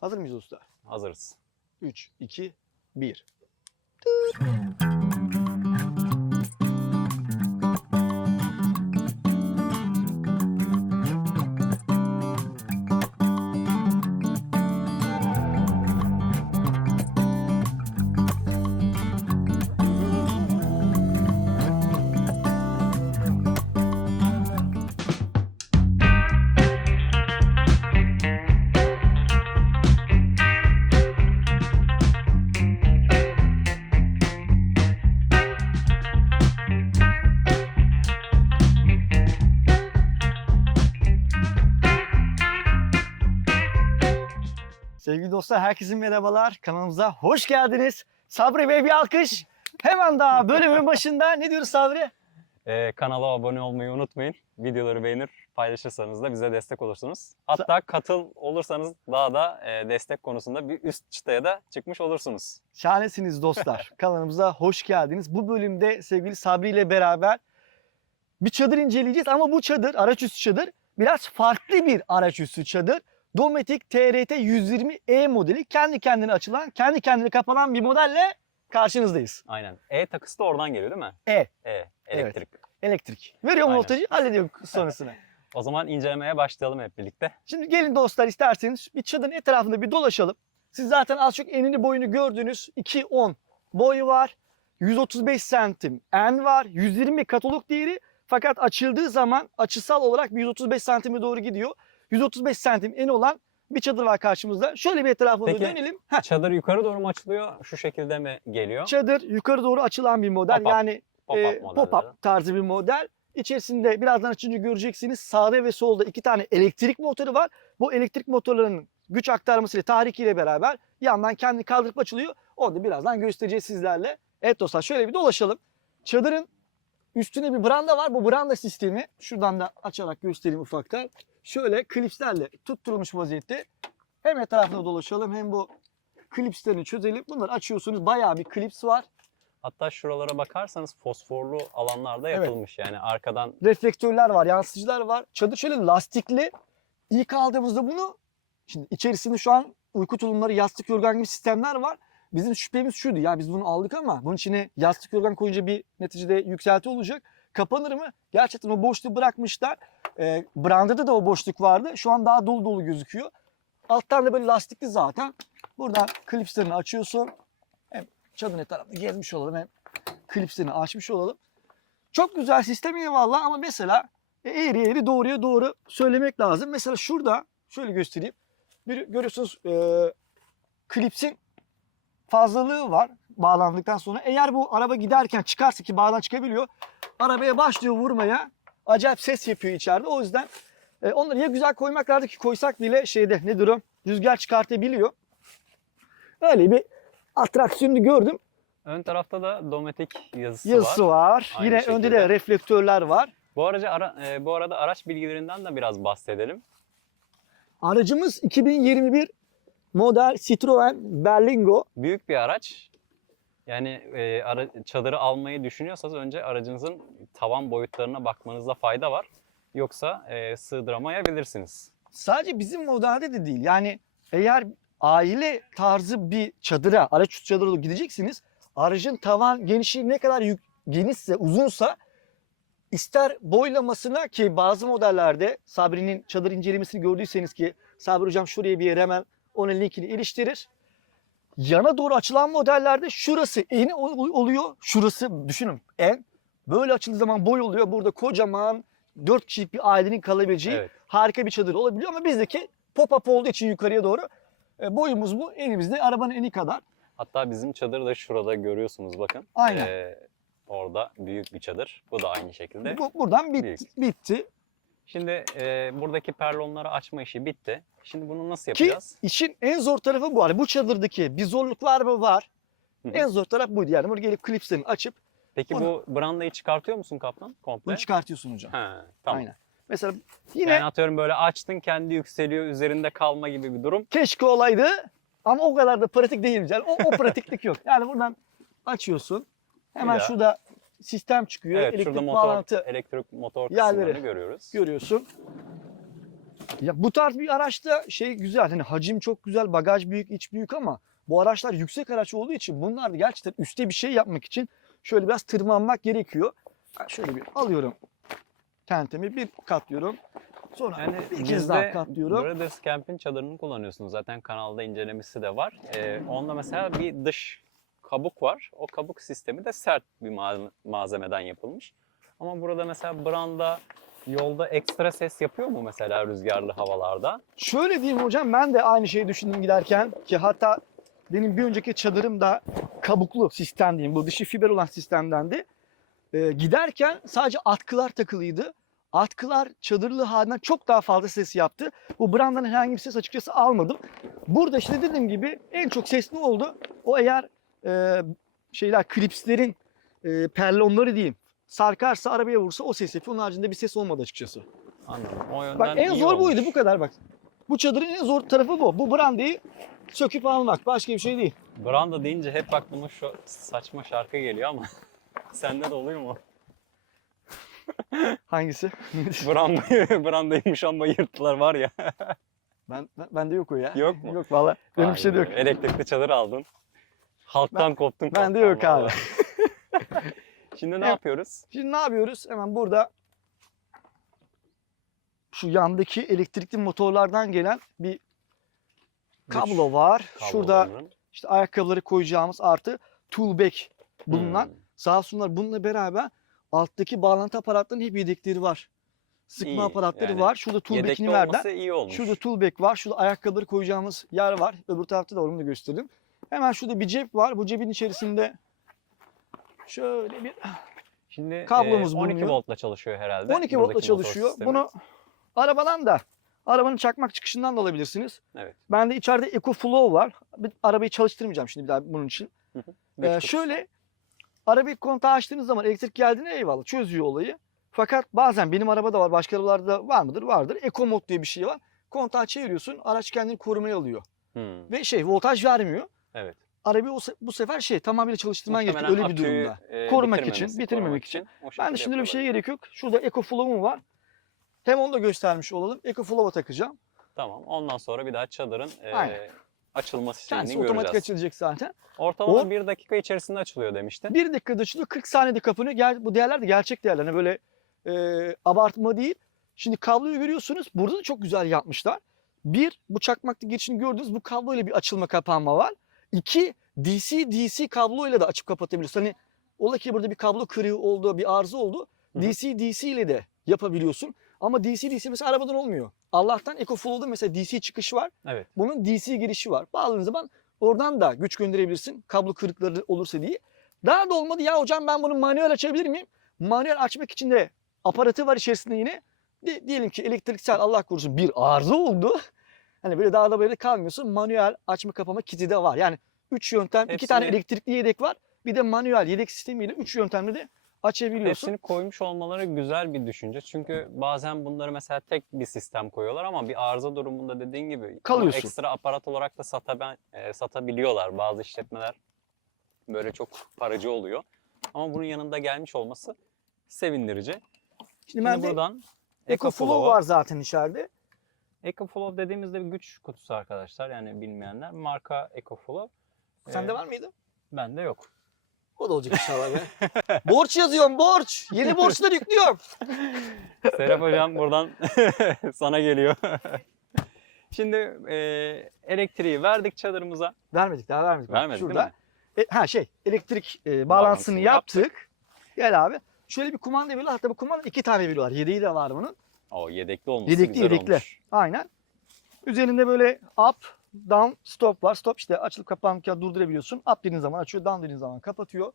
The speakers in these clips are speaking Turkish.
Hazır mıyız usta? Hazırız. 3, 2, 1. dostlar herkese merhabalar. Kanalımıza hoş geldiniz. Sabri Bey bir alkış. Hemen daha bölümün başında ne diyoruz Sabri? Ee, kanala abone olmayı unutmayın. Videoları beğenir, paylaşırsanız da bize destek olursunuz. Hatta katıl olursanız daha da e, destek konusunda bir üst çıtaya da çıkmış olursunuz. Şahanesiniz dostlar. Kanalımıza hoş geldiniz. Bu bölümde sevgili Sabri ile beraber bir çadır inceleyeceğiz ama bu çadır, araç üstü çadır biraz farklı bir araç üstü çadır. Dometic TRT 120E modeli kendi kendine açılan, kendi kendine kapanan bir modelle karşınızdayız. Aynen. E takısı da oradan geliyor değil mi? E, E, elektrik. elektrik. Veriyorum Aynen. voltajı, hallediyorum sonrasını. O zaman incelemeye başlayalım hep birlikte. Şimdi gelin dostlar isterseniz bir çadırın etrafında bir dolaşalım. Siz zaten az çok enini boyunu gördünüz. 2.10 boyu var. 135 santim en var. 120 katalog değeri. Fakat açıldığı zaman açısal olarak bir 135 santime doğru gidiyor. 135 santim eni olan bir çadır var karşımızda. Şöyle bir etrafına Peki. dönelim. Heh, Çadır yukarı doğru mu açılıyor? Şu şekilde mi geliyor? çadır yukarı doğru açılan bir model. Pop-up. Yani Pop-up e, pop-up tarzı bir model. İçerisinde birazdan açınca göreceksiniz sağda ve solda iki tane elektrik motoru var. Bu elektrik motorlarının güç aktarmasıyla tahrikiyle beraber yandan kendi kaldırıp açılıyor. Onu da birazdan göstereceğiz sizlerle. Evet dostlar şöyle bir dolaşalım. Çadırın üstüne bir branda var. Bu branda sistemi şuradan da açarak göstereyim ufaktan. Şöyle klipslerle tutturulmuş vaziyette. Hem etrafına dolaşalım hem bu klipslerini çözelim. Bunları açıyorsunuz. Bayağı bir klips var. Hatta şuralara bakarsanız fosforlu alanlarda Evet. yapılmış. Yani arkadan reflektörler var, yansıtıcılar var. Çadır şöyle lastikli. İlk aldığımızda bunu şimdi içerisinde şu an uyku tulumları, yastık yorgan gibi sistemler var. Bizim şüphemiz şuydu ya biz bunu aldık ama bunun içine yastık yorgan koyunca bir neticede yükselti olacak. Kapanır mı? Gerçekten o boşluğu bırakmışlar. Ee, brandada da o boşluk vardı. Şu an daha dolu dolu gözüküyor. Alttan da böyle lastikli zaten. Buradan klipslerini açıyorsun. Hem çadırın etrafında gezmiş olalım hem klipslerini açmış olalım. Çok güzel sistem eyvallah ama mesela e, eğri eğri doğruya doğru söylemek lazım. Mesela şurada şöyle göstereyim. Bir, görüyorsunuz e, klipsin fazlalığı var bağlandıktan sonra. Eğer bu araba giderken çıkarsa ki bağdan çıkabiliyor. Arabaya başlıyor vurmaya. Acayip ses yapıyor içeride. O yüzden e, onları ya güzel koymak lazım ki koysak bile şeyde ne durum rüzgar çıkartabiliyor. Öyle bir atraksiyonu gördüm. ön tarafta da Dometic yazısı, Yazısı var. var. Aynı Yine önde şekilde. de reflektörler var. Bu aracı ara, e, bu arada araç bilgilerinden de biraz bahsedelim. Aracımız 2021 model Citroen Berlingo. Büyük bir araç. Yani e, ara, çadırı almayı düşünüyorsanız önce aracınızın tavan boyutlarına bakmanızda fayda var. Yoksa e, sığdıramayabilirsiniz. Sadece bizim modelde de değil. Yani eğer aile tarzı bir çadıra, araç üstü çadıra gideceksiniz. Aracın tavan genişliği ne kadar yük, genişse, uzunsa ister boylamasına ki bazı modellerde Sabri'nin çadır incelemesini gördüyseniz ki Sabri hocam şuraya bir yere hemen onun linkini iliştirir. Yana doğru açılan modellerde şurası ol- oluyor. Şurası düşünün en. Böyle açıldığı zaman boy oluyor. Burada kocaman 4 kişilik bir ailenin kalabileceği Evet. harika bir çadır olabiliyor ama bizdeki pop-up olduğu için yukarıya doğru e, boyumuz bu. Enimizde arabanın eni kadar. Hatta bizim çadır da şurada görüyorsunuz bakın. Aynen. E, orada büyük bir çadır. Bu da aynı şekilde. Bu, buradan bit, Büyük. bitti. Şimdi e, buradaki perlonları açma işi bitti. Şimdi bunu nasıl Ki yapacağız? işin en zor tarafı bu. Hani bu çadırdaki bir zorluk var mı? Var. En zor taraf buydu. Yani bunu gelip klipslerini açıp Peki onu- bu brandayı çıkartıyor musun kaptan komple? bunu çıkartıyorsun hocam. Ha, tamam. Aynen. Mesela yine Yani atıyorum böyle açtın kendi yükseliyor üzerinde kalma gibi bir durum. keşke olaydı ama o kadar da pratik değil. Yani o, o pratiklik yok. Yani buradan açıyorsun. Hemen şurada sistem çıkıyor. Evet Elektrik şurada motor, bağlantı elektrik motor yerleri. görüyoruz. görüyorsun. Ya bu tarz bir araçta şey güzel hani hacim çok güzel, bagaj büyük, iç büyük ama bu araçlar yüksek araç olduğu için bunlar da gerçekten üstte bir şey yapmak için şöyle biraz tırmanmak gerekiyor. Ben şöyle bir alıyorum tentemi bir katlıyorum. Sonra Yani bir kez daha katlıyorum. Brothers Camp'in çadırını kullanıyorsunuz. Zaten kanalda incelemesi de var. Ee, onda mesela bir dış kabuk var. O kabuk sistemi de sert bir ma- malzemeden yapılmış. Ama burada mesela branda yolda ekstra ses yapıyor mu mesela rüzgarlı havalarda? Şöyle diyeyim hocam ben de aynı şeyi düşündüm giderken ki hatta benim bir önceki çadırım da kabuklu sistem diyeyim. Bu dışı fiber olan sistemdendi. Ee, giderken sadece atkılar takılıydı. Atkılar çadırlı halinden çok daha fazla ses yaptı. Bu brandanın herhangi bir ses açıkçası almadım. Burada işte dediğim gibi en çok ses ne oldu? O eğer e, şeyler klipslerin e, perlonları diyeyim sarkarsa arabaya vursa o ses yapıyor. Onun haricinde bir ses olmadı açıkçası. Anladım. O yönden Bak en zor olmuş. buydu bu kadar bak. Bu çadırın en zor tarafı bu. Bu brandayı söküp almak. Başka bir şey değil. Branda deyince hep aklıma şu saçma şarkı geliyor ama sende de oluyor mu? Hangisi? Brandayı, brandayı muşamba yırttılar var ya. ben, ben bende yok o ya. Yok mu? Yok valla. Benim bir şey de yok. Elektrikli çadır aldın. Halktan koptun. Bende koptun yok abi. Şimdi ne yapıyoruz? Şimdi ne yapıyoruz? Hemen burada şu yandaki elektrikli motorlardan gelen bir kablo var. Şurada Kabloların. işte ayakkabıları koyacağımız artı tool bag bulunan Hmm. sağ olsunlar bununla beraber alttaki bağlantı aparatlarının hep yedekleri var. Sıkma İyi, aparatları yani var. Şurada tool Yedekli bag'ini verdiler. olması iyi olmuş. Şurada tool bag var. Şurada ayakkabıları koyacağımız yer var. Öbür tarafta da onu da göstereyim. Hemen şurada bir cep var. Bu cebin içerisinde şöyle bir Şimdi kablomuz e, 12 bulunuyor. voltla çalışıyor herhalde. 12 voltla çalışıyor. Bunu arabadan da arabanın çakmak çıkışından da alabilirsiniz. Evet. Bende içeride EcoFlow var. Bir, arabayı çalıştırmayacağım şimdi bir daha bunun için. Ee, şöyle arabayı kontağı açtığınız zaman elektrik geldiğine eyvallah çözüyor olayı. Fakat bazen benim arabada var başka arabalarda da var mıdır? Vardır. Eco mod diye bir şey var. Kontağı çeviriyorsun araç kendini korumaya alıyor. Hmm, Ve şey voltaj vermiyor. Evet. Arabayı o se- bu sefer şey tamamıyla çalıştırman gerekiyor öyle bir aküyü, durumda. e, Korumak için, bitirmemek korumak için. o Ben şekilde de şimdi öyle bir şeye yapıyorlar. gerek yok. Şurada EcoFlow'um var. Hem onu da göstermiş olalım. EcoFlow'a takacağım. Tamam. Ondan sonra bir daha çadırın e, Aynen. açılması Kendisi şeyini otomatik göreceğiz. açılacak zaten. Ortalama O- bir dakika içerisinde açılıyor demiştin. Bir dakikada açılıyor 40 saniyede kapanıyor. Ger- bu değerler de gerçek değerler. Hani böyle e, abartma değil. Şimdi kabloyu görüyorsunuz. Burada da çok güzel yapmışlar. Bir, bu çakmakta geçişini gördünüz. Bu kabloyla bir açılma kapanma var. İki, DC DC kabloyla da açıp kapatabiliyorsun. Hani ola ki burada bir kablo kırığı oldu, bir arıza oldu. Hı hı. DC DC ile de yapabiliyorsun. Ama DC DC mesela arabadan olmuyor. Allah'tan EcoFlow'da mesela DC çıkışı var. Evet. Bunun DC girişi var. Bağladığın zaman oradan da güç gönderebilirsin. Kablo kırıkları olursa diye. Daha da olmadı ya hocam ben bunu manuel açabilir miyim? Manuel açmak için de aparatı var içerisinde yine. De- diyelim ki elektriksel Allah korusun bir arıza oldu. Hani böyle dağda böyle kalmıyorsun. Manuel açma kapama kiti de var. Yani üç yöntem, iki Hepsini- tane elektrikli yedek var. Bir de manuel yedek sistemiyle üç yöntemle de açabiliyorsun. Hepsini koymuş olmaları güzel bir düşünce. Çünkü bazen bunları mesela tek bir sistem koyuyorlar ama bir arıza durumunda dediğin gibi Kalıyorsun. ekstra aparat olarak da sataben, e, satabiliyorlar. Bazı işletmeler böyle çok paracı oluyor. Ama bunun yanında gelmiş olması sevindirici. Şimdi Şimdi bende buradan EcoFlow var zaten içeride. EcoFlow dediğimizde bir güç kutusu arkadaşlar. Yani bilmeyenler. Marka EcoFlow. Sende Ee, var mıydı? Bende yok. O da olacak inşallah be. borç yazıyorum borç. Yeni borçlar yüklüyorum. Serap Hocam buradan sana geliyor. Şimdi e, elektriği verdik çadırımıza. Vermedik daha vermedik. Vermedik Şurada. değil mi? E, ha şey elektrik e, bağlantısını Bağlantısını yaptık. Gel abi. Şöyle bir kumanda veriyorlar. Hatta bu kumanda iki tane veriyorlar. Yedeği de var bunun. O yedekli olması Yedekli, güzel yedekli. olmuş. Aynen. Üzerinde böyle up, down, stop var. Stop işte açılıp kapanırken durdurabiliyorsun. Up dediğin zaman açıyor, down dediğin zaman kapatıyor.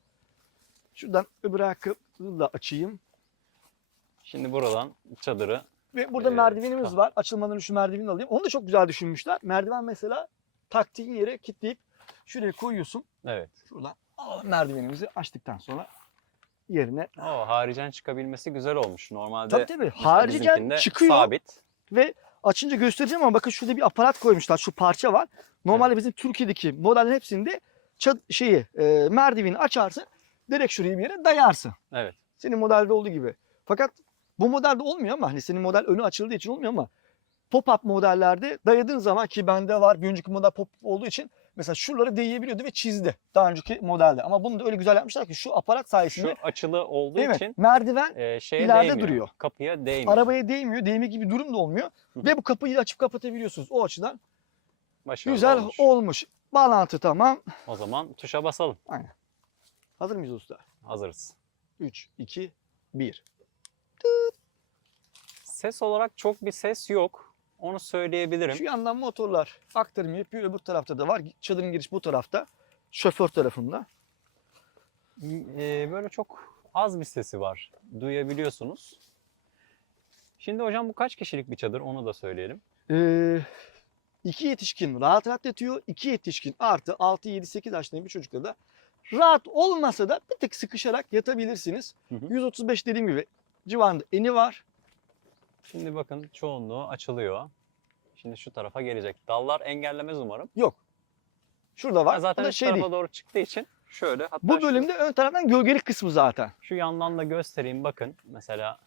Şuradan öbür ayakkabıyı da açayım. Şimdi buradan çadırı Ve burada Ee, merdivenimiz tamam. var. Açılmadan şu merdiveni alayım. Onu da çok güzel düşünmüşler. Merdiven mesela taktiği yere kilitleyip şuraya koyuyorsun. evet. Şuradan alalım merdivenimizi açtıktan sonra yerine. O haricen çıkabilmesi güzel olmuş. Normalde Tabii tabii. Haricen çıkıyor Sabit. ve açınca göstereceğim ama bakın şurada bir aparat koymuşlar. Şu parça var. Normalde bizim Türkiye'deki modellerin hepsinde çat, şeyi e, merdiveni açarsın. Direkt şuraya bir yere dayarsın. Evet. Senin modelde olduğu gibi. Fakat bu modelde olmuyor ama hani senin model önü açıldığı için olmuyor ama pop-up modellerde dayadığın zaman ki bende var bir önceki model pop olduğu için mesela şuraları değebiliyordu ve çizdi daha önceki modelde. Ama bunu da öyle güzel yapmışlar ki şu aparat sayesinde Şu açılı olduğu değil mi? için merdiven e, şeye İleride değmiyor. duruyor. Kapıya değmiyor. arabaya değmiyor, değme gibi durum da olmuyor. Hı. Ve bu kapıyı açıp kapatabiliyorsunuz. O açıdan Başarılı güzel olmuş. olmuş. Bağlantı tamam. O zaman tuşa basalım. Hazır mıyız usta? Hazırız. 3, 2, 1. Ses olarak çok bir ses yok. Onu söyleyebilirim. Şu yandan motorlar aktarım yapıyor. Öbür tarafta da var. Çadırın giriş bu tarafta. Şoför tarafında. Ee, böyle çok az bir sesi var. Duyabiliyorsunuz. Şimdi hocam bu kaç kişilik bir çadır onu da söyleyelim. Ee, iki yetişkin rahat rahat yatıyor. İki yetişkin artı 6, 7, 8 yaşlarında bir çocukla da rahat olmasa da bir tık sıkışarak yatabilirsiniz. Hı hı. 135 dediğim gibi civarında eni var. Şimdi bakın çoğunluğu açılıyor. Şimdi şu tarafa gelecek. Dallar engellemez umarım. Yok. Şurada var. Ha, zaten Bu da şu şey tarafa değil. doğru çıktığı için şöyle hatta Bu şu- bölümde ön taraftan gölgelik kısmı zaten. şu, yandan da göstereyim bakın. Mesela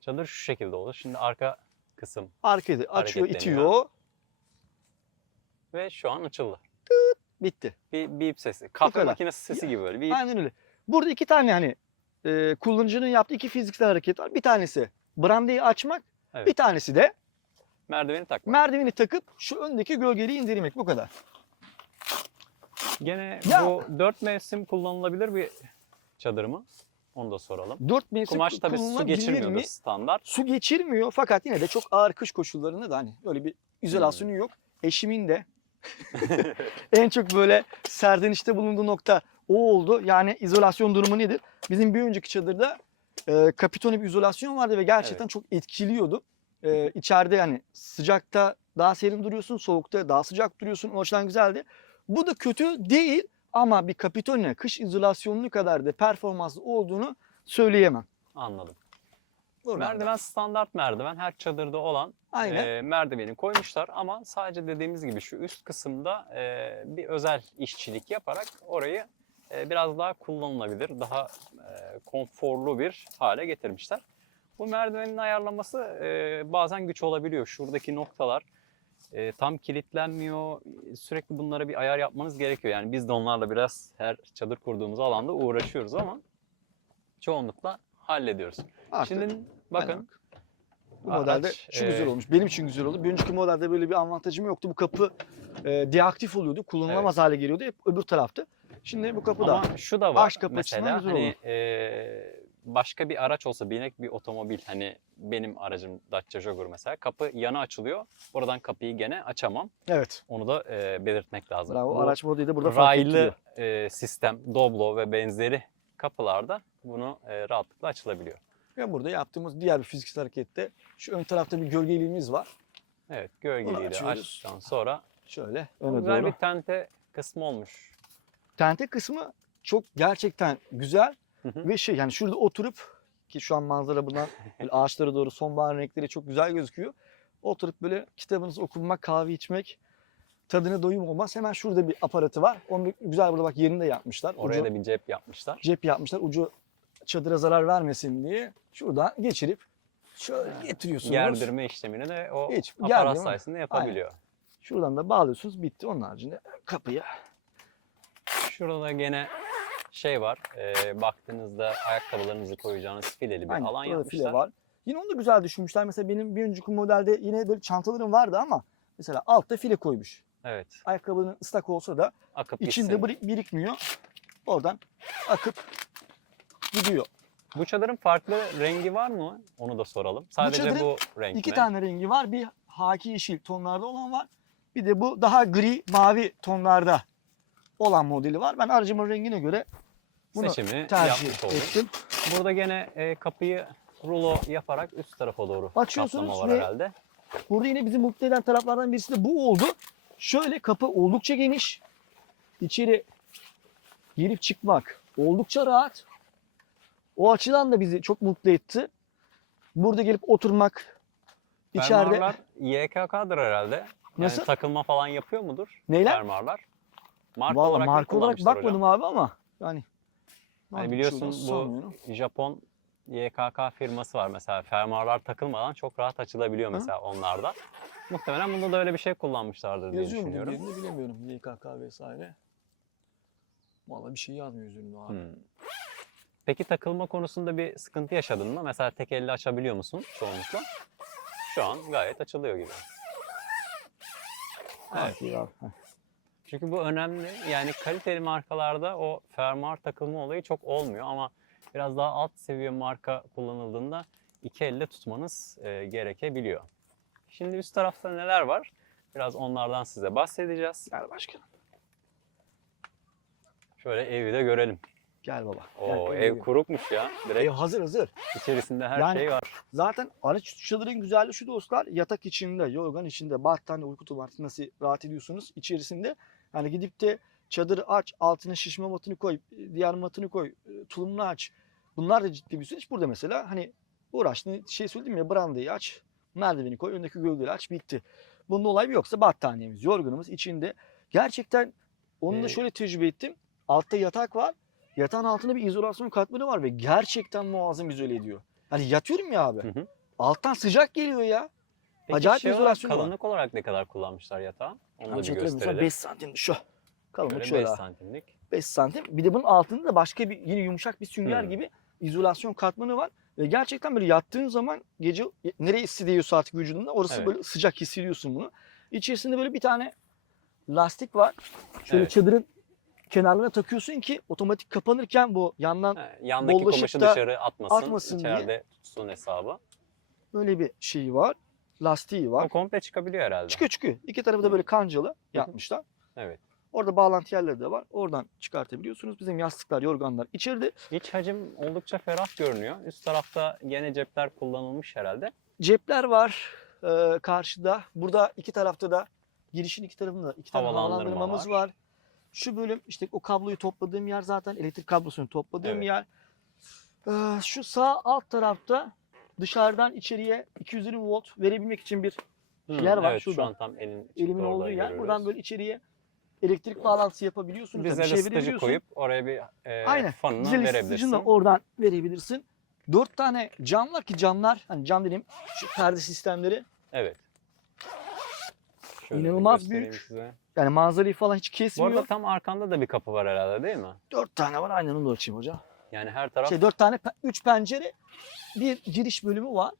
çadır şu şekilde olur. Şimdi arka kısım Arkada açıyor, Hareketleniyor. itiyor. ve şu an açıldı. Bitti. Bir bip sesi. Kahve kadar. makinesi sesi gibi böyle. Bir Aynen öyle. Burada iki tane hani e, kullanıcının yaptığı iki fiziksel hareket var. Bir tanesi brandeyi açmak, Evet. bir tanesi de merdiveni takma. merdiveni takıp şu öndeki gölgeliği indirmek. Bu kadar. Gene Ya- bu dört mevsim kullanılabilir bir çadır mı? Onu da soralım. Dört mevsim Kumaş tabii su geçirmiyordur mi? standart. Su geçirmiyor fakat yine de çok ağır kış koşullarında da hani öyle bir izolasyonu Hmm. yok. Eşimin de en çok böyle serzenişte bulunduğu nokta o oldu. Yani izolasyon durumu nedir? Bizim bir önceki çadırda e, kapitone bir izolasyon vardı ve gerçekten çok etkiliyordu. E, içeride yani sıcakta daha serin duruyorsun, soğukta daha sıcak duruyorsun. O açıdan güzeldi. Bu da kötü değil ama bir kapitone kış izolasyonlu kadar da performanslı olduğunu söyleyemem. Anladım. Buradan da. Merdiven standart merdiven. Her çadırda olan Aynen. e, merdiveni koymuşlar ama sadece dediğimiz gibi şu üst kısımda e, bir özel işçilik yaparak orayı biraz daha kullanılabilir, daha e, konforlu bir hale getirmişler. Bu merdivenin ayarlaması e, bazen güç olabiliyor. Şuradaki noktalar e, tam kilitlenmiyor. Sürekli bunlara bir ayar yapmanız gerekiyor. Yani biz de onlarla biraz her çadır kurduğumuz alanda uğraşıyoruz ama çoğunlukla hallediyoruz. Artık Şimdi bakın Bu Araç, modelde şu güzel e, olmuş. Benim için güzel oldu. Bir önceki modelde böyle bir avantajım yoktu. Bu kapı e, deaktif oluyordu. Kullanılamaz hale geliyordu. Hep öbür taraftı. Şimdi bu kapı da Ama şu da var Aç kapı mesela güzel hani olur. e, başka bir araç olsa binek bir otomobil hani benim aracım Dacia Jogger mesela kapı yana açılıyor. Oradan kapıyı gene açamam. evet. Onu da e, belirtmek lazım. Bravo. Bu araç modeli de burada fark raylı ettiriyor. e, sistem Doblo ve benzeri kapılarda bunu e, rahatlıkla açılabiliyor. Ve burada yaptığımız diğer bir fiziksel harekette şu ön tarafta bir gölgeliğimiz var. Evet gölgeliği de açıyoruz. açtıktan sonra Şöyle öne güzel doğru. bir tente kısmı olmuş. Tente kısmı çok gerçekten güzel Hı hı. ve şey yani şurada oturup ki şu an manzara buradan böyle ağaçlara doğru sonbahar renkleri çok güzel gözüküyor. Oturup böyle kitabınızı okumak, kahve içmek, tadına doyum olmaz. Hemen şurada bir aparatı var. Onu güzel burada bak yerinde yapmışlar. Oraya Ucu- da bir cep yapmışlar. cep yapmışlar. Ucu çadıra zarar vermesin diye şuradan geçirip şöyle getiriyorsunuz. Gerdirme işlemini de o Hiç, aparat sayesinde yapabiliyor. Şuradan da bağlıyorsunuz. Bitti. Onun haricinde kapıya. Şurada gene şey var. e, baktığınızda ayakkabılarınızı koyacağınız fileli bir Aynen. alan burada yapmışlar. file var. Yine onu da güzel düşünmüşler. Mesela benim bir önceki modelde yine böyle çantalarım vardı ama mesela altta file koymuş. Evet. Ayakkabının ıslak olsa da Akıp içinde gitsin. biri- birikmiyor. Oradan akıp gidiyor. Bu çadırın farklı rengi var mı? Onu da soralım. Sadece bu, çadırın renk İki mi? tane rengi var. Bir haki yeşil tonlarda olan var. Bir de bu daha gri mavi tonlarda olan modeli var. Ben aracımın rengine göre bunu Seçimi tercih yapmış olduk. ettim. Burada gene e, kapıyı rulo yaparak üst tarafa doğru Açıyorsunuz kaplama var ve- herhalde. Burada yine bizi mutlu eden taraflardan birisi de bu oldu. Şöyle kapı oldukça geniş. İçeri girip çıkmak oldukça rahat. O açıdan da bizi çok mutlu etti. Burada gelip oturmak içeride Fermuarlar YKK'dır herhalde. Yani Nasıl? takılma falan yapıyor mudur? Neyler? Fermuarlar. Marka Vallahi olarak marka olarak bakmadım hocam? abi ama yani Hani biliyorsun bu. Japon YKK firması var mesela fermuarlar takılmadan çok rahat açılabiliyor mesela onlarda. Muhtemelen bunda da öyle bir şey kullanmışlardır diye Yazıyor düşünüyorum. diye bilemiyorum. YKK vesaire. Vallahi bir şey yazmıyor üzerinde abi. Hmm. Peki takılma konusunda bir sıkıntı yaşadın mı? Mesela tek elle açabiliyor musun çoğunlukla? Şu an gayet açılıyor gibi. Evet. Abi. Heh. Çünkü bu önemli. Yani kaliteli markalarda o fermuar takılma olayı çok olmuyor ama biraz daha alt seviye marka kullanıldığında iki elle tutmanız e, gerekebiliyor. Şimdi üst tarafta neler var? Biraz onlardan size bahsedeceğiz. Gel başkanım. Şöyle evi de görelim. Gel baba. Gel, Oo gel, ev gel. kurukmuş ya. Ev Direkt hazır hazır. içerisinde her Yani- şey var. Zaten araç çadırın güzelliği şu dostlar. Yatak içinde, yorgan içinde, battaniye, uyku tulumu nasıl rahat ediyorsunuz içerisinde. Yani gidip de çadırı aç, altına şişme matını koy, diğer matını koy, e, tulumunu aç. Bunlar da ciddi bir süreç. Burada mesela hani uğraştığın şey söyledim ya brandayı aç, merdiveni koy, öndeki gövdeyi aç, bitti. Bunda olay bir yoksa battaniyemiz, yorganımız içinde. Gerçekten onu da şöyle tecrübe ettim. Altta yatak var. Yatağın altında bir izolasyon katmanı var ve gerçekten muazzam izole ediyor. Hani yatıyorum ya abi. Hı hı. Alttan sıcak geliyor ya. Peki Acayip şey olarak, izolasyonu var. kalınlık olarak ne kadar kullanmışlar yatağı? Onu mesela gösterelim. 5 santim şu. Kalınlık şöyle. 5 5 santimlik. santim. Bir de bunun altında da başka bir yine yumuşak bir sünger Hmm. gibi izolasyon katmanı var. Ve gerçekten böyle yattığın zaman gece nereye hissediyorsa artık vücudunda orası Evet. böyle sıcak hissediyorsun bunu. İçerisinde böyle bir tane lastik var. Şöyle Evet. çadırın kenarlarına takıyorsun ki otomatik kapanırken bu yandan He, yandaki kumaşı dışarı atmasın, atmasın diye. içeride tutsun hesabı. böyle bir şeyi var. Lastiği var. O komple çıkabiliyor herhalde. Çıkıyor çıkıyor. İki tarafı da böyle kancalı yapmışlar. Evet. Orada bağlantı yerleri de var. Oradan çıkartabiliyorsunuz. Bizim yastıklar, yorganlar içeride. İç hacim oldukça ferah görünüyor. Üst tarafta gene cepler kullanılmış herhalde. Cepler var e, karşıda. Burada iki tarafta da girişin iki tarafında iki tane Havalandırma havalandırmamız var. var. Şu bölüm işte o kabloyu topladığım yer zaten elektrik kablosunu topladığım Evet. yer. E, şu sağ alt tarafta dışarıdan içeriye 220 volt verebilmek için bir Hmm, yer var evet, şurada. Şu an tam elin elimin olduğu yer. görüyoruz. Buradan böyle içeriye elektrik bağlantısı yapabiliyorsunuz. Bize Tabii ısıtıcı koyup oraya bir e, Aynen. fanını Dizel verebilirsin. da oradan verebilirsin. Dört tane cam var ki camlar hani cam dediğim şu perde sistemleri Evet. Şöyle İnanılmaz büyük. Size. yani manzarayı falan hiç Bu kesmiyor. arada tam arkanda da bir kapı var herhalde değil mi? Dört tane var aynen onu da açayım hocam. Yani her taraf Şey dört tane üç pencere bir giriş bölümü var.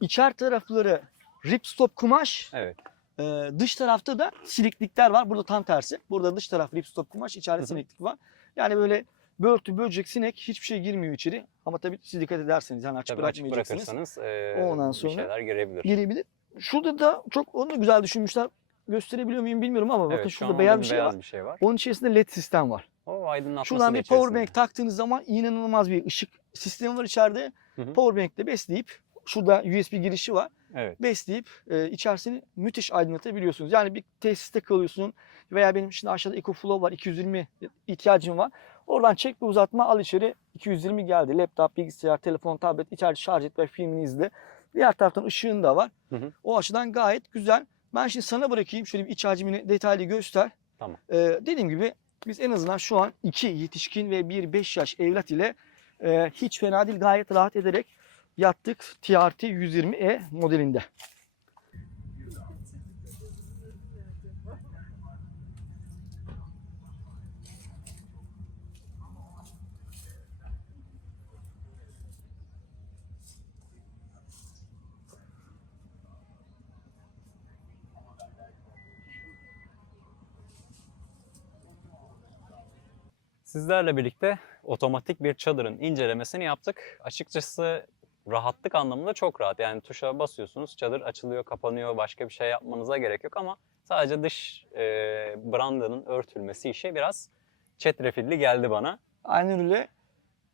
İçer tarafları ripstop kumaş. evet. Ee, dış tarafta da siliklikler var. Burada tam tersi. Burada dış taraf ripstop kumaş, içeride sineklik var. Yani böyle börtü, böcek, sinek hiçbir şey girmiyor içeri. Ama tabii siz dikkat ederseniz yani açık Tabii açık bırakmayacaksınız. bırakırsanız e, Ondan bir sonra şeyler girebilir. Girebilir. Şurada da çok onu da güzel düşünmüşler. Gösterebiliyor muyum bilmiyorum ama bakın Evet, an şurada beyaz bir bir şey beyaz var. bir şey var. Onun içerisinde led sistem var. O aydınlatması Şuradan da bir power bank taktığınız zaman inanılmaz bir ışık sistemi var içeride. Hı hı. Power bank'le besleyip şurada USB girişi var. Evet. besleyip e, içerisini müthiş aydınlatabiliyorsunuz. Yani bir tesiste kalıyorsun veya benim şimdi aşağıda EcoFlow var 220 ihtiyacım var. Oradan çek bir uzatma al içeri 220 geldi. Laptop, bilgisayar, telefon, tablet içeride şarj et ve filmini izle. Diğer taraftan ışığın da var. Hı hı. O açıdan gayet güzel. Ben şimdi sana bırakayım şöyle bir iç hacmini detaylı göster. Tamam. E, dediğim gibi biz en azından şu an iki yetişkin ve bir 5 yaş evlat ile e, hiç fena değil gayet rahat ederek yattık TRT 120E modelinde. Sizlerle birlikte otomatik bir çadırın incelemesini yaptık. Açıkçası rahatlık anlamında çok rahat. Yani tuşa basıyorsunuz, çadır açılıyor, kapanıyor, başka bir şey yapmanıza gerek yok ama sadece dış e, brandanın örtülmesi işi biraz çetrefilli geldi bana. Aynen öyle.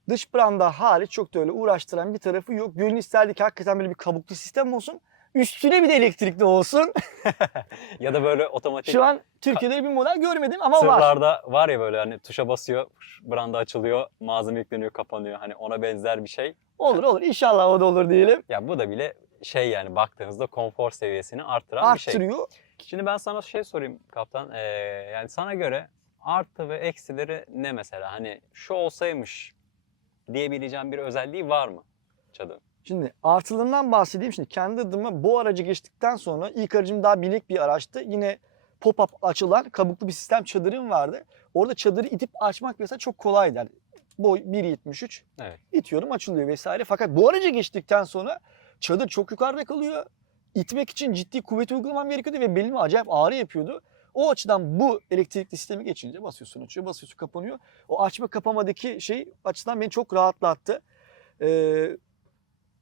Dış branda hali çok da öyle uğraştıran bir tarafı yok. Gönül isterdi ki hakikaten böyle bir kabuklu sistem olsun. Üstüne bir de elektrikli olsun. ya da böyle otomatik Şu an Türkiye'de bir model görmedim ama var. tırlarda var ya böyle hani tuşa basıyor, branda açılıyor, malzeme yükleniyor, kapanıyor. Hani ona benzer bir şey. Olur olur İnşallah o da olur diyelim. Ya bu da bile şey yani baktığınızda konfor seviyesini artıran bir şey. Arttırıyor. Şimdi ben sana şey sorayım kaptan. Ee, yani sana göre artı ve eksileri ne mesela? Hani şu olsaymış diyebileceğim bir özelliği var mı çadırın? Şimdi artılarından bahsedeyim. Şimdi kendi adıma bu aracı geçtikten sonra ilk aracım daha binek bir araçtı. Yine pop-up açılan kabuklu bir sistem çadırım vardı. Orada çadırı itip açmak mesela çok kolaydı. Yani boy 1.73 Evet. itiyorum açılıyor vesaire. Fakat bu araca geçtikten sonra çadır çok yukarıda kalıyor. İtmek için ciddi kuvvet uygulamam gerekiyordu ve belime acayip ağrı yapıyordu. O açıdan bu elektrikli sistemi geçince basıyorsun açıyor, basıyorsun kapanıyor. O açma kapamadaki şey açıdan beni çok rahatlattı. Ee,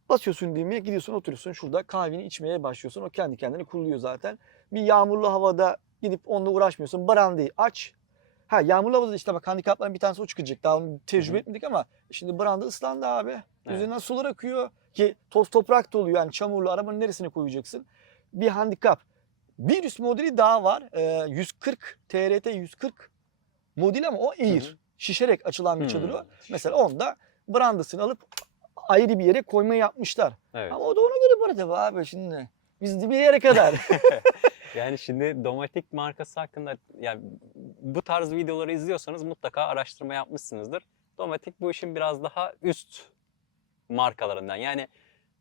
basıyorsun düğmeye gidiyorsun oturuyorsun şurada kahveni içmeye başlıyorsun. O kendi kendine kuruluyor zaten. Bir yağmurlu havada gidip onunla uğraşmıyorsun. Brandayı aç. Ha yağmurlu havada işte bak handikapların bir tanesi o çıkacak. Daha onu tecrübe Hı etmedik ama şimdi branda ıslandı abi. Evet. Üzerinden sular akıyor ki toz toprak da oluyor yani çamurlu arabanın neresine koyacaksın? Bir handikap. Bir üst modeli daha var. Ee, 140 TRT 140 model ama o air. Hı. Şişerek açılan bir çadır o. Mesela onda brandasını alıp ayrı bir yere koymayı yapmışlar. Evet. Ama o da ona göre para tabii abi şimdi. Biz bir yere kadar. Yani şimdi Dometic markası hakkında yani bu tarz videoları izliyorsanız mutlaka araştırma yapmışsınızdır. Dometic bu işin biraz daha üst markalarından. Yani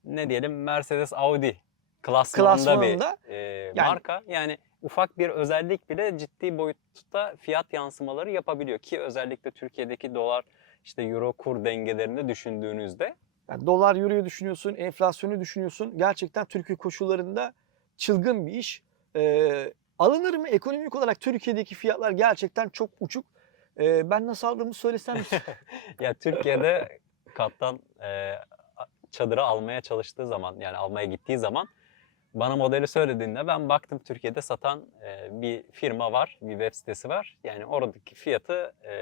ne diyelim Mercedes Audi klasmanında bir Klasmanında. e, Yani- marka. Yani ufak bir özellik bile ciddi boyutta fiyat yansımaları yapabiliyor ki özellikle Türkiye'deki dolar işte euro kur dengelerini düşündüğünüzde Yani dolar euroyu düşünüyorsun, enflasyonu düşünüyorsun. Gerçekten Türkiye koşullarında çılgın bir iş. Ee, alınır mı? Ekonomik olarak Türkiye'deki fiyatlar gerçekten çok uçuk. Ee, ben nasıl aldığımı söylesem Ya Türkiye'de kaptan e, çadırı almaya çalıştığı zaman yani almaya gittiği zaman bana modeli söylediğinde ben baktım Türkiye'de satan e, bir firma var, bir web sitesi var. Yani oradaki fiyatı e,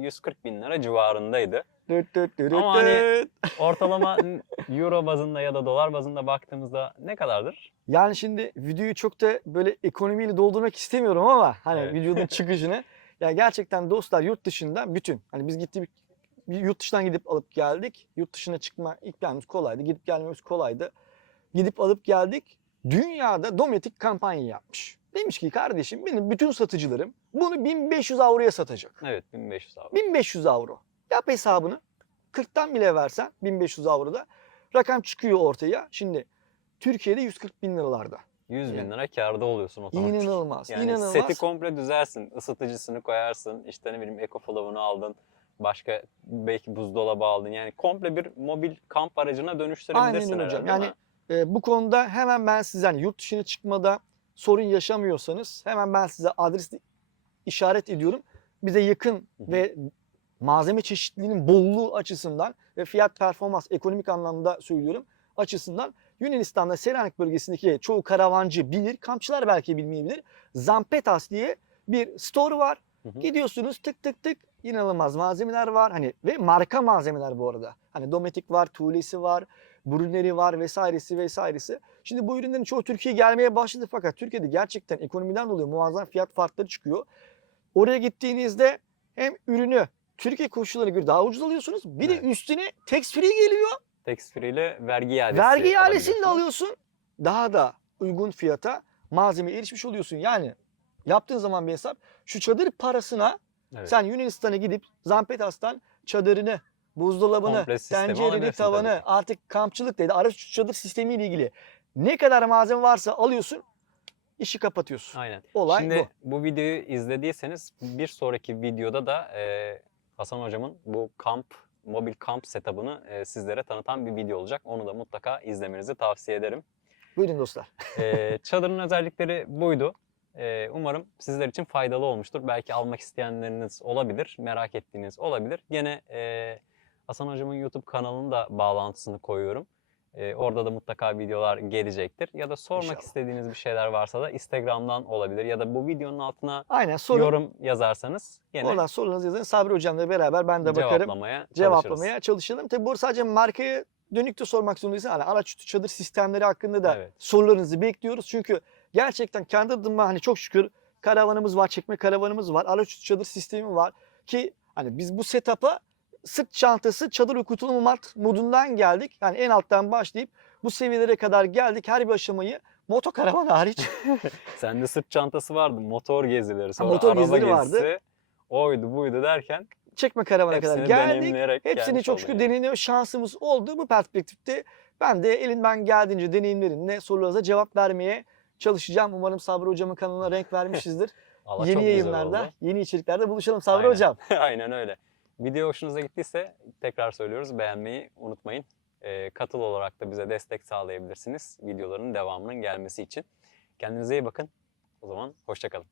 140 bin lira civarındaydı. Düt düt düt Ama hani-. Ortalama euro bazında ya da dolar bazında baktığımızda ne kadardır? Yani şimdi videoyu çok da böyle ekonomiyle doldurmak istemiyorum ama hani Evet. videonun çıkışını. Ya gerçekten dostlar yurt dışında bütün hani biz gittik bir yurt dışından gidip alıp geldik. Yurt dışına çıkma ilk gelmemiz kolaydı. Gidip gelmemiz kolaydı. Gidip alıp geldik. Dünyada Dometic kampanya yapmış. Demiş ki kardeşim benim bütün satıcılarım bunu 1500 avroya satacak. Evet 1500 abi. 1500 avro. Yap hesabını. 40'tan bile versen 1500 avroda rakam çıkıyor ortaya. Şimdi Türkiye'de 140 bin liralarda. 100 bin Yani- lira kârda oluyorsun otomatik. İnanılmaz. Yani inanılmaz. seti komple düzersin. ısıtıcısını koyarsın. işte ne bileyim EcoFlow'unu aldın. Başka belki buzdolabı aldın. Yani komple bir mobil kamp aracına dönüştürebilirsin Aynen hocam. Yani? E, bu konuda hemen ben size hani yurt dışına çıkmada sorun yaşamıyorsanız hemen ben size adres işaret ediyorum. Bize yakın Hı hı. ve malzeme çeşitliliğinin bolluğu açısından ve fiyat performans ekonomik anlamda söylüyorum açısından Yunanistan'da Selanik bölgesindeki çoğu karavancı bilir, kampçılar belki bilmeyebilir. Zampetas diye bir store var. Hı hı. Gidiyorsunuz tık tık tık inanılmaz malzemeler var. Hani ve marka malzemeler bu arada. Hani Dometic var, Tuğlesi var, Bruneri var vesairesi vesairesi. Şimdi bu ürünlerin çoğu Türkiye'ye gelmeye başladı fakat Türkiye'de gerçekten ekonomiden dolayı muazzam fiyat farkları çıkıyor. Oraya gittiğinizde hem ürünü Türkiye koşullarına göre daha ucuz alıyorsunuz. Bir Evet. de üstüne tax free geliyor. Tax free ile vergi iadesi Vergi iadesini de alıyorsun. Daha da uygun fiyata malzemeye erişmiş oluyorsun. Yani yaptığın zaman bir hesap şu çadır parasına Evet. sen Yunanistan'a gidip Zampetas'tan çadırını, buzdolabını, Komple sistemi alabilirsin tavanı, tabii artık kampçılık dedi, araç çadır sistemiyle ilgili ne kadar malzeme varsa alıyorsun, işi kapatıyorsun. Aynen. Olay Şimdi bu. bu. videoyu izlediyseniz bir sonraki videoda da e, Hasan hocamın bu kamp mobil kamp setup'ını e, sizlere tanıtan bir video olacak. Onu da mutlaka izlemenizi tavsiye ederim. Buyurun dostlar. E, çadırın özellikleri buydu. E, umarım sizler için faydalı olmuştur. Belki almak isteyenleriniz olabilir, merak ettiğiniz olabilir. Gene e, Hasan hocamın YouTube kanalının da bağlantısını koyuyorum. E, orada da mutlaka videolar gelecektir. Ya da sormak İnşallah. istediğiniz bir şeyler varsa da Instagram'dan olabilir. Ya da bu videonun altına Aynen sorun. yorum yazarsanız gene Oradan sorularınızı yazın. Sabri Hocam'la beraber ben de bakarım. cevaplamaya. Cevaplamaya çalışalım. Tabi bu sadece markaya dönük de sormak zorundayız. Hani araç üstü çadır sistemleri hakkında da Evet. sorularınızı bekliyoruz. Çünkü gerçekten kendi adıma hani çok şükür karavanımız var, çekme karavanımız var, araç üstü çadır sistemi var ki hani biz bu setup'a sırt çantası çadır uyku mat modundan geldik. Yani en alttan başlayıp bu seviyelere kadar geldik. Her bir aşamayı motokaravan hariç Sende sırt çantası vardı, motor gezileri, sonra motor araba gezileri gezisi, vardı. oydu buydu derken çekme karavana kadar geldik. Hepsini çok şükür yani. deneyimleme şansımız oldu. Bu perspektifte ben de elimden geldiğince deneyimlerimle sorularınıza cevap vermeye çalışacağım. Umarım Sabri Hocam'ın kanalına renk vermişizdir. Yeni yayınlarda, yeni içeriklerde buluşalım Sabri Aynen. Hocam. Aynen öyle. Video hoşunuza gittiyse tekrar söylüyoruz beğenmeyi unutmayın. Ee, katıl olarak da bize destek sağlayabilirsiniz videoların devamının gelmesi için. Kendinize iyi bakın. O zaman hoşçakalın.